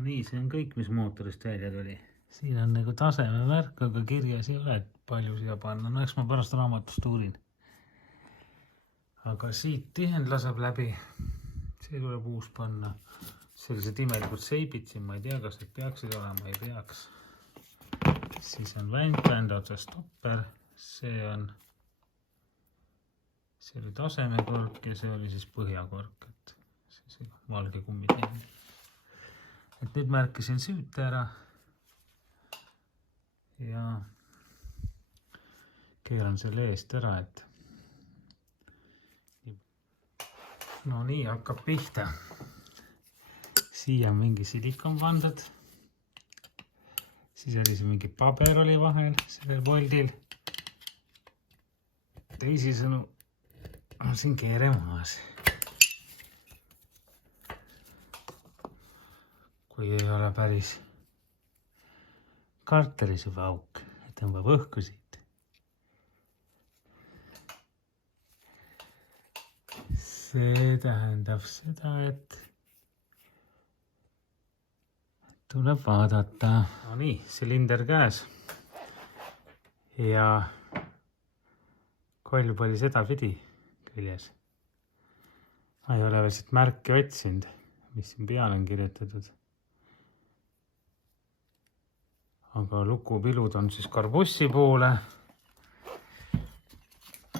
No nii, see on kõik, mis mootorist välja tuli. Siin on nagu taseme märk, aga kirjas ei ole, et palju siia panna. No eks ma pärast raamatust uurin. Aga siit tihend laseb läbi. See tuleb uus panna. Sellised imelikult seibid siin, ma ei tea, kas need peaksid olema, ei peaks. Siis on vändbänd otsa stopper. See oli tasemekork ja see oli siis põhjakork, et see valge kummitihend. Et nüüd märkisin süüte ära ja keeran selle eest ära, et no nii, hakkab pihta. Siia on mingi silikon pandud. Siis oli see mingi paber oli vahel sellel voldil. Teisisõnu on siin keere maas. Kui ei ole päris kartelis juba auk, et tõmbab õhku siit. See tähendab seda, et tuleb vaadata. No nii, silinder käes. Ja kolb oli sedapidi küljes. Ma ei ole veel siit märki otsinud, mis siin peale on kirjutatud. Aga lukupilud on siis karbussi poole.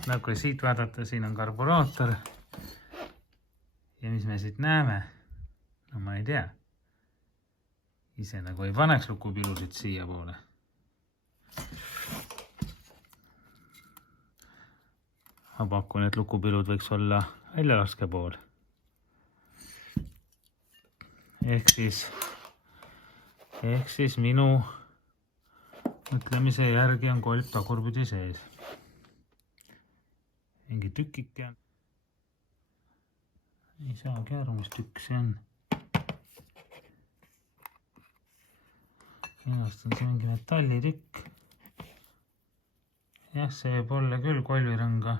Nagu kui siit vaadata, siin on karburaator. Ja mis me siit näeme? No ma ei tea. Ise nagu ei paneks lukupilusid siia poole. Ma pakun, et lukupilud võiks olla väljalaske pool. Ehk siis minu mõtlemise järgi on kolb tagurpidi sees. Mingi tükike. Ei saagi aru, mis tükk see on. Ennast on see mingi metallitükk. Jah, see võib olla küll kolvirõnga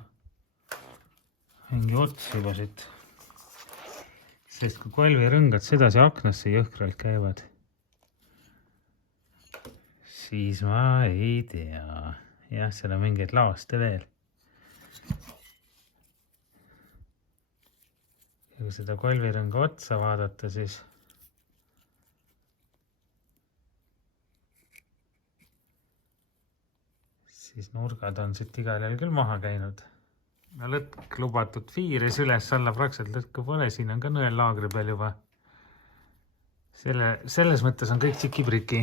mingi ots juba siit. Sest kui kolvirõngad sedasi aknasse jõhkralt käivad, siis ma ei tea. Jah, seal on mingeid laaste veel. Ja kui seda kolvirõnga otsa vaadata, siis nurgad on siit igal ajal küll maha käinud. No lõtk lubatud viiris üles alla praktiliselt lõtku pole, siin on ka nõel laagri peal juba. Selles mõttes on kõik tšiki-priki.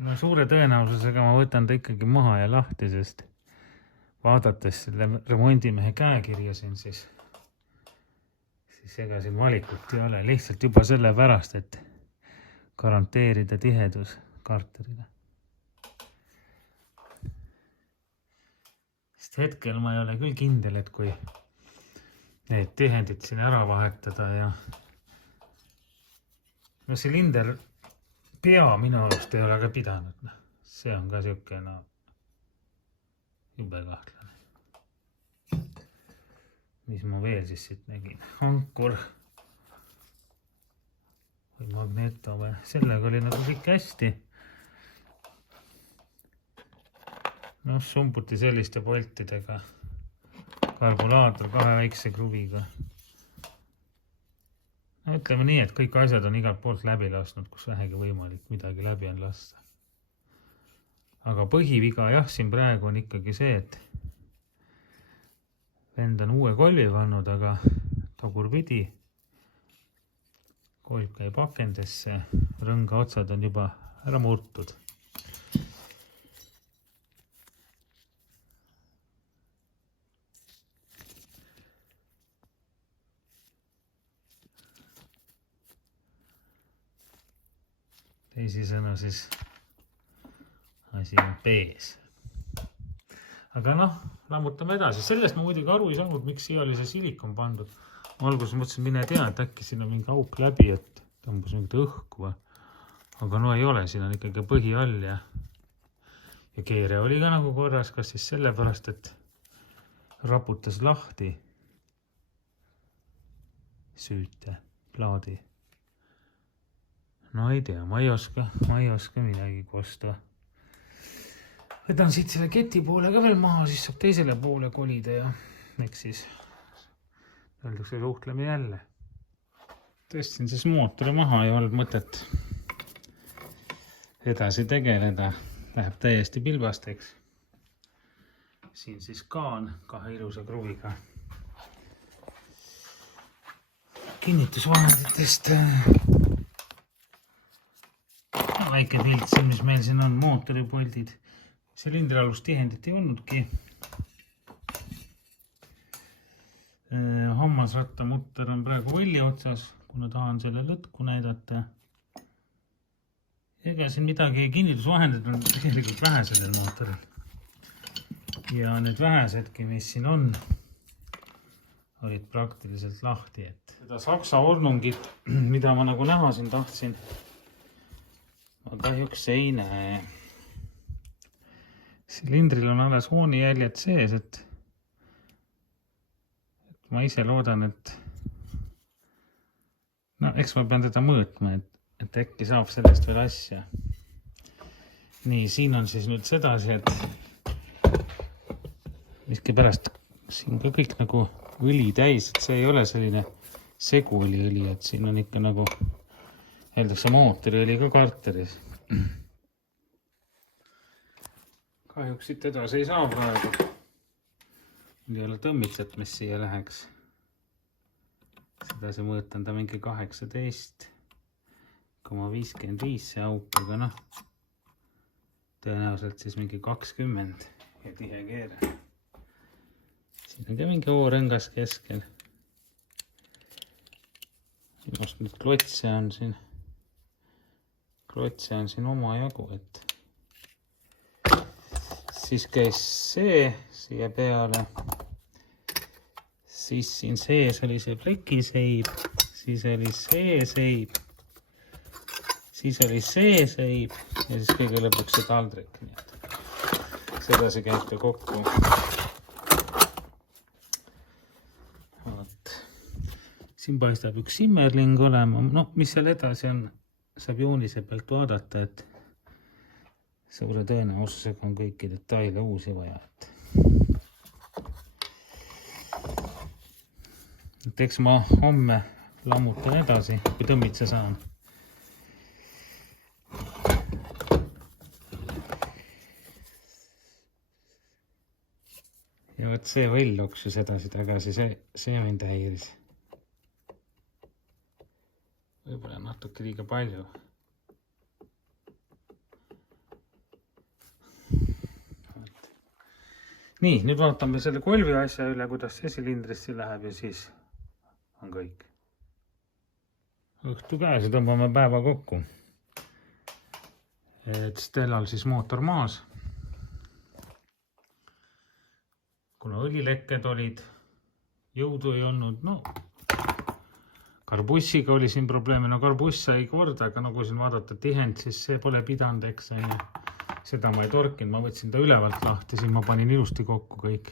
No suure tõenäosusega ma võtan ta ikkagi maha ja lahti, sest vaadates selle remondimehe käekirja siis ega siin valikut ei ole. Lihtsalt juba selle pärast, et garanteerida tihedus karterile. Sest hetkel ma ei ole küll kindel, et kui need tihendid siin ära vahetada ja no silinder pea minu arust ei ole ka pidanud. See on ka siuke jube kahtlane. Mis ma veel siis siit nägin? Ankur või magneto või? Sellega oli nagu kõik hästi. No sumbuti selliste poltidega. Karbulaator kahe väikse kruviga. No ütleme nii, et kõik asjad on igalt poolt läbi lasknud, kus vähegi võimalik midagi läbi on lasta. Aga põhiviga jah, siin praegu on ikkagi see, et vend on uue kolvi pannud, aga tagurpidi kolb käib akendesse, rõnga otsad on juba ära murtud. Teisisõna siis asi on pees. Aga noh, lammutame edasi. Sellest ma muidugi aru ei saanud, miks siia oli see silikon pandud. Alguses mõtlesin, mine tea, et äkki siin on mingi auk läbi, et tõmbus mingit õhku. Aga no ei ole, siin on ikkagi põhi all ja keere oli ka nagu korras, kas siis sellepärast, et raputas lahti süüte plaadi. No ei tea, ma ei oska midagi kosta. Võtan siit selle keti poole ka veel maha, siis saab teisele poole kolida ja eks siis öeldakse suhtleme jälle. Tõstsin siis mootori maha ja olnud mõtet edasi tegeleda. Läheb täiesti pilbasteks. Siin siis kaan kahe ilusa kruviga. Kinnitusvahenditest väike pilt siin, mis meil siin on, mootoripoldid. Silindri alust tihendit ei olnudki. Hammasratta mutter on praegu võlli otsas, kuna tahan selle lõtku näidata. Ega siin midagi, kinnitusvahendid on tegelikult vähe sellel mootoril. Ja need vähesedki, mis siin on, olid praktiliselt lahti, et seda saksa ornungit, mida ma nagu näha siin tahtsin, ma kahjuks ei näe. Silindril on alles hoonijäljed sees, et ma ise loodan, et no, eks ma pean teda mõõtma, et äkki saab sellest veel asja. Nii, siin on siis nüüd sedasi, et miskipärast siin ka kõik nagu õli täis, et see ei ole selline seguõli, et siin on ikka nagu öeldakse mootoriõli ka karteris. Kahjuks siit edasi ei saa praegu. Ei ole tõmmitsat, mis siia läheks. Sedasi mõõtan ta mingi 18,55 see auk, aga noh, tõenäoliselt siis mingi 20 ja tihe keere. Siin on ka mingi oorõngas keskel. Minust nüüd klotse on siin oma jagu, et siis käis see siia peale, siis siin sees oli see plekiseib, siis oli see seib, siis oli see seib ja siis kõige lõpuks see taldrik. Sedasi käib ta kokku. Siin paistab üks simmerling olema, no mis seal edasi on, saab joonise pealt vaadata, et suure tõenäosusega on kõiki detaile uusi vaja. Et eks ma homme lammutan edasi, kui tõmmitsa saan. Ja võt see võll loksus edasi tagasi, see mind häiris. Võib-olla natuke liiga palju. Nii, nüüd vaatame selle kolvi asja üle, kuidas see silindrisse läheb ja siis on kõik. Õhtu käes ja tõmbame päeva kokku. Et Stellal siis mootor maas. Kuna õlilekked olid, jõudu ei olnud, no karbussiga oli siin probleeme, no karbuss sai korda, aga nagu siin vaadata tihend, siis see pole pidanud, eks seda ma ei torkinud, ma võtsin ta ülevalt lahti, siin ma panin ilusti kokku kõik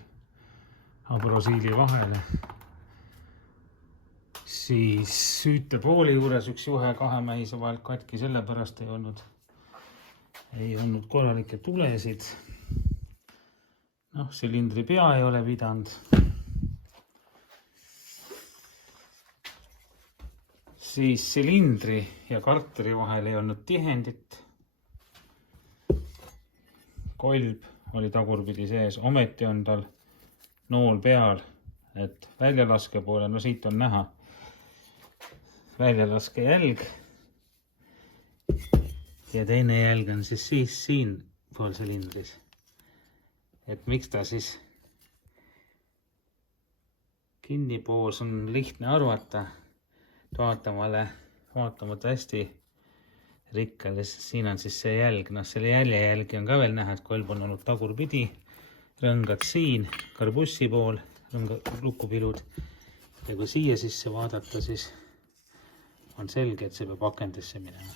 abrosiili vahele. Siis süütepooli juures üks juhe kahe mähise vahelt katki, sellepärast ei olnud korralikke tulesid. Noh, silindri pea ei ole pidanud. Siis silindri ja karteri vahel ei olnud tihendit. Kolb oli tagurpidi sees, ometi on tal nool peal, et väljalaske poole, no siit on näha väljalaske jälg. Ja teine jälg on siis siin pool silindris. Et miks ta siis kinnipoos on lihtne arvata. Vaatamata hästi rikkale, siin on siis see jälg, noh selle jälgi on ka veel näha, et kolb on olnud tagurpidi, rõngad siin, karbussi pool, lukupilud ja kui siia sisse vaadata, siis on selge, et see peab akendisse minema.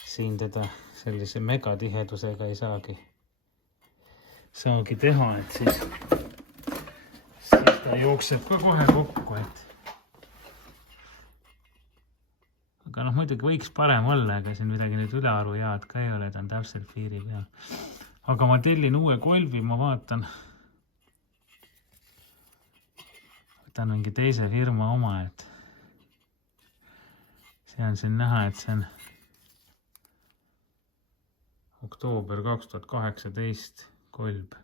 Siin teda sellise megatihedusega ei saagi teha, et siis ta jookseb ka kohe kokku, et aga aga noh, muidugi võiks parem olla, aga siin midagi nüüd ülearu head ka ei ole, ta on täpselt piiri peal. Aga ma tellin uue kolvi, ma vaatan. Võtan mingi teise firma oma, et see on siin näha, et see on oktoober 2018 kolb.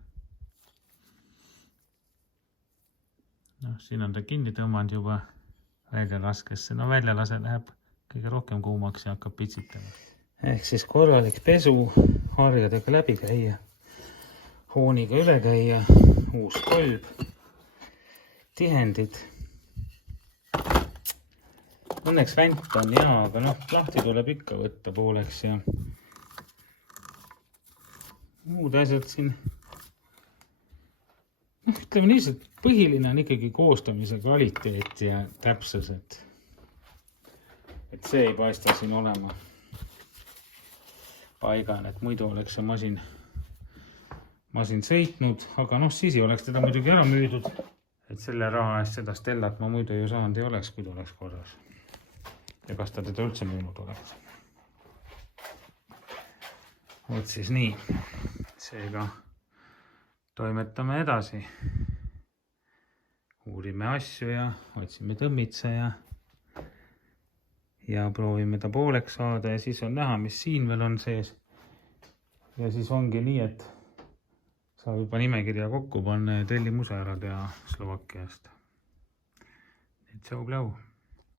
Noh, siin on ta kinni tõmmanud juba välja laskesse. No väljalase läheb kõige rohkem kuumaks ja hakkab pitsitama. Ehk siis korralik pesu, harjadega läbi käia, hooniga üle käia, uus kolb, tihendid. Õnneks vänt on hea, aga noh, lahti tuleb ikka võtta pooleks ja muud asjad siin. Ütleme niisugult, põhiline on ikkagi koostamise kvaliteet ja täpsus, et see ei paista siin olema paigal, et muidu oleks see masin sõitnud, aga noh, siis ei oleks teda muidugi ära müüdud, et selle raha eest seda Stellat ma muidu ju saanud ei oleks, kui ta oleks korras. Ja kas ta teda üldse müünud oleks. Vot siis nii, seega toimetame edasi. Uurime asju ja otsime tõmmitsa ja proovime ta pooleks saada ja siis on näha, mis siin veel on sees. Ja siis ongi nii, et saab juba nimekirja kokku panna ja tellimuse ära teha Slovakkiast. Tšau-pläu!